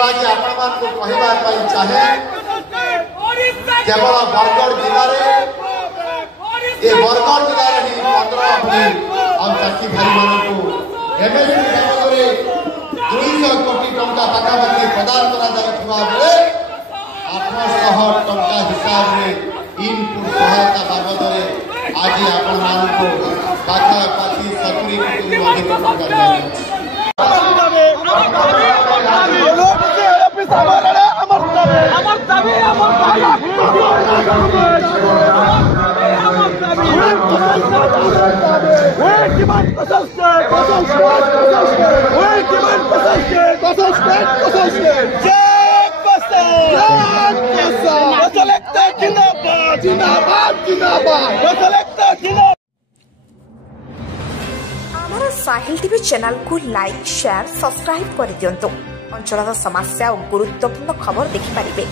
आज आपण को कहवा चाहे केवल बरगढ़ जिले में ये बरगढ़ जिले में ही 15 अप्रैल और चाषी भाई मानू एमएसपी बाबद 200 कोटी टंका पाखापाखि प्रदान करा 800 टंका हिसाब में इनपुट सहायता बाबद आज आपण मानू पाखापाखि 70 कोटी अधिक टंका आमर साहिल टीवी चैनल को लाइक शेयर सब्सक्राइब कर दियंतु। अंचल समस्या और गुरुत्वपूर्ण खबर देखि पारिबे।